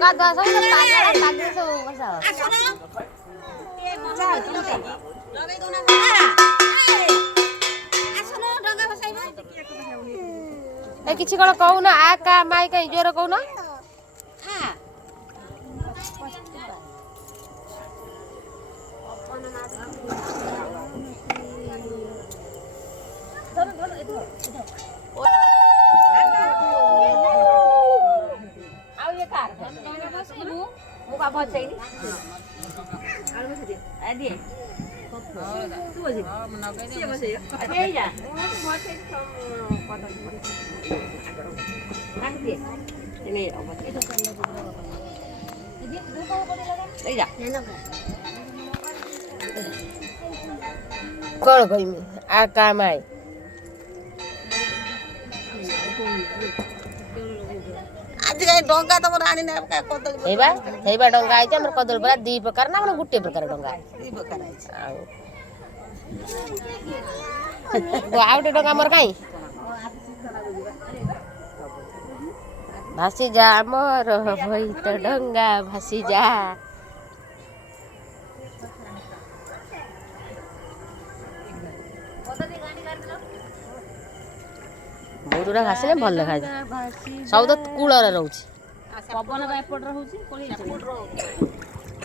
डंगा तो सब पागल पागल सब बसा ए किछि कोन कहू ना आ का माई कहीं जोर कहू ना हां आओ ये कार मु का बहुत चाहिए आलू बस दे आ दिए तू बजे हां मना के दे बसे ए जा बहुत चाहिए पता रख दे नहीं अब ले जा कौन कोई में आ काम आए आज गाय डंगा तो राणी ना का कदल हेबा डंगा आइछ हमर कदल बरा दी प्रकार ना मन गुटे प्रकार डंगा दी प्रकार आइछ तो आउटे डंगा हमर काई भासी जा मोर भई तो डंगा भासी जा बहुत गुड़ा घास भल देखा सब तो कूल रोच पवन एपट रहउची कोही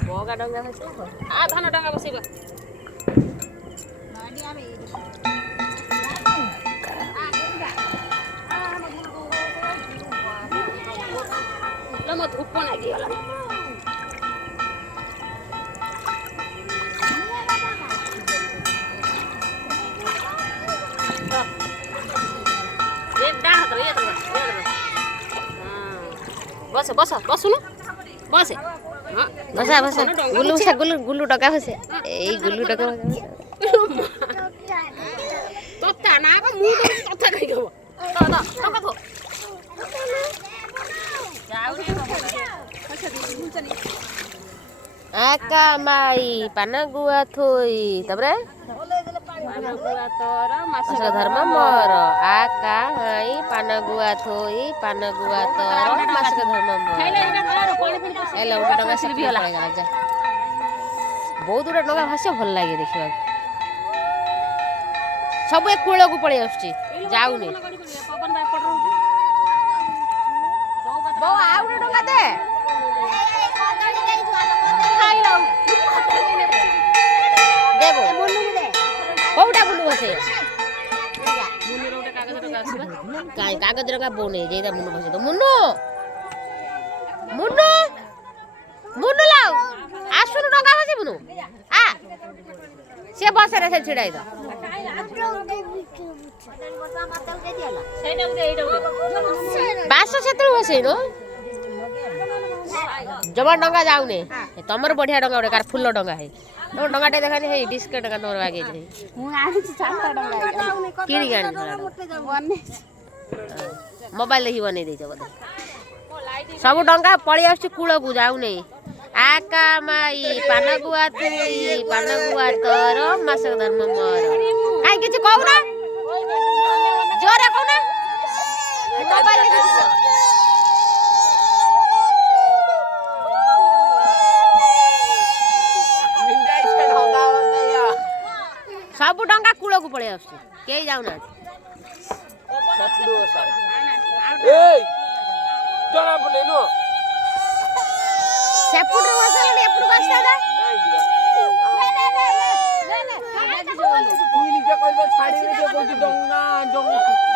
बगा डंगा भासी आ धान डंगा बसेबा लम धूप लागी गला ये डाह कर ये तो बस बस बसुनु बसे हां बसा बसा गुल्लू से गुल्लू टका बसे ए गुल्लू टका तोता ना को मु तो तोता कहि गबो दा टका थो आका माई पाना गुआ थोई तबरे गुआ तोर मास धर्म मोर आका माई पाना गुआ थोई पाना गुआ तोर मास धर्म मोर एला उठा डंगा सिर भी होला जा बहुत गुड़ा डंगा भाषा भल लागे देखिबा सब एक कूल को पड़े आछी जाउनी पवन भाई पड़ रहउ बो आउ डंगा दे खाई लो देबो कोउटा बुलु बसे मुनि रोटे कागज डंगा आछबा काई कागज डंगा बोने जेदा मुनु बसे तो मुनु मुनु मुनु लाओ आसुनु डंगा बसे मुनु आ से बसे रे से छिड़ाई दो सेटा उडे एटा उडे बास सेतु बसे नो जमा डंगा जाउने तमर बढ़िया डंगा उडे कार फुल्लो डंगा है तो डंगाटे देखानी है डिस्क डंगा तमर बागे जाई मु आनी चांदा डंगा किरी गानी बने मोबाइल ही बने दे बोधे सब डंगा पड़ी आछ कूल को जाउ नै आका माई पानगुआ तुई पानगुआ तोर मास धर्म मोर काई किछ कहू ना जोरे कहू ना मोबाइल ले किछ सब डंगा कूल को पड़े आछ के जाउ ना सचडो सर ए जरा बोले नो सेपुट वसल ने एपुट बसता दा तुई निजे कहबे छाड़ी दे कोइ डंगा डंगा